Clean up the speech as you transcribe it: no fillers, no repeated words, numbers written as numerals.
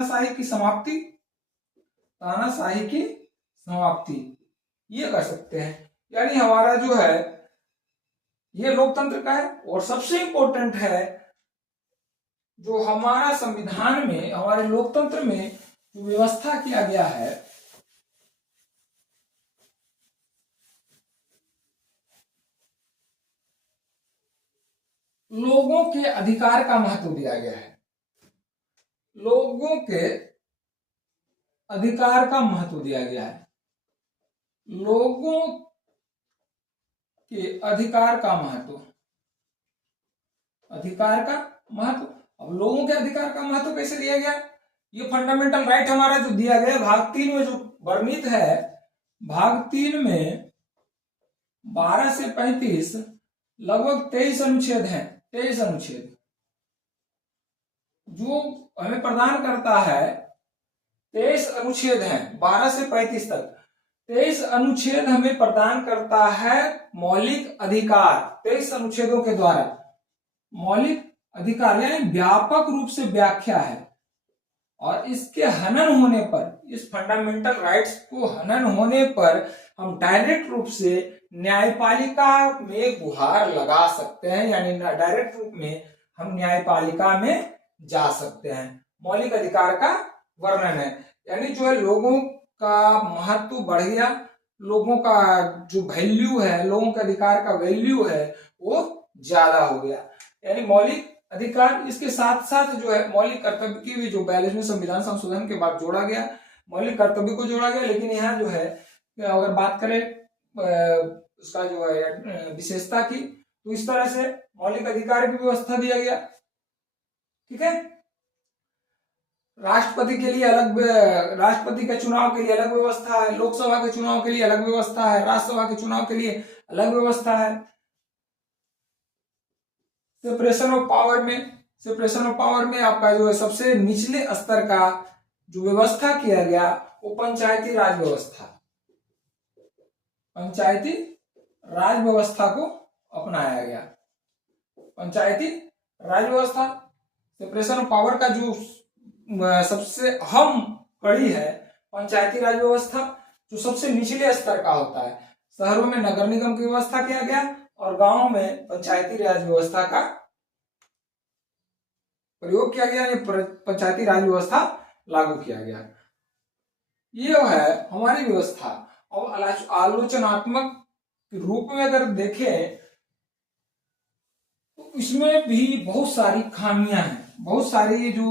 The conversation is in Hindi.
तानाशाही की समाप्ति, तानाशाही की समाप्ति ये कर सकते हैं। यानी हमारा जो है ये लोकतंत्र का है। और सबसे इंपॉर्टेंट है जो हमारा संविधान में, हमारे लोकतंत्र में जो व्यवस्था किया गया है, लोगों के अधिकार का महत्व दिया गया है। लोगों के अधिकार का महत्व दिया गया है। लोगों के अधिकार का महत्व, अधिकार का महत्व। अब लोगों के अधिकार का महत्व कैसे दिया गया? ये फंडामेंटल राइट हमारा जो दिया गया भाग 3 में जो वर्णित है, भाग 3 में 12 से 35 लगभग 23 अनुच्छेद हैं। 23 अनुच्छेद जो हमें प्रदान करता है, 23 अनुच्छेद हैं 12 से 35 तक। 23 अनुच्छेद हमें प्रदान करता है मौलिक अधिकार। 23 अनुच्छेदों के द्वारा मौलिक अधिकार यानी व्यापक रूप से व्याख्या है। और इसके हनन होने पर, इस फंडामेंटल राइट्स को हनन होने पर हम डायरेक्ट रूप से न्यायपालिका में गुहार लगा सकते हैं, यानी डायरेक्ट रूप में हम न्यायपालिका में जा सकते हैं। मौलिक अधिकार का वर्णन है, यानी जो है लोगों का महत्व बढ़ गया, लोगों का जो वैल्यू है, लोगों के अधिकार का वैल्यू है वो ज्यादा हो गया। यानी मौलिक अधिकार, इसके साथ साथ जो है मौलिक कर्तव्य की भी जो 42वें संविधान संशोधन के बाद जोड़ा गया, मौलिक कर्तव्य को जोड़ा गया। लेकिन यहाँ जो है अगर बात करें उसका जो है विशेषता की, तो इस तरह से मौलिक अधिकार की व्यवस्था दिया गया। ठीक है, राष्ट्रपति के लिए अलग, राष्ट्रपति के चुनाव के लिए अलग व्यवस्था है, लोकसभा के चुनाव के लिए अलग व्यवस्था है, राज्यसभा के चुनाव के लिए अलग व्यवस्था है। सेपरेशन ऑफ पावर में, सेपरेशन ऑफ पावर में आपका जो है सबसे निचले स्तर का जो व्यवस्था किया गया वो पंचायती राज व्यवस्था, पंचायती राज व्यवस्था को अपनाया गया। पंचायती राज व्यवस्था, सेपरेशन ऑफ पावर का जो सबसे अहम कड़ी है पंचायती राज व्यवस्था, जो सबसे निचले स्तर का होता है। शहरों में नगर निगम की व्यवस्था किया गया और गांवों में पंचायती राज व्यवस्था का प्रयोग किया गया, पंचायती राज व्यवस्था लागू किया गया। ये है हमारी व्यवस्था। और आलोचनात्मक रूप में अगर देखें तो इसमें भी बहुत सारी खामियां हैं, बहुत सारी जो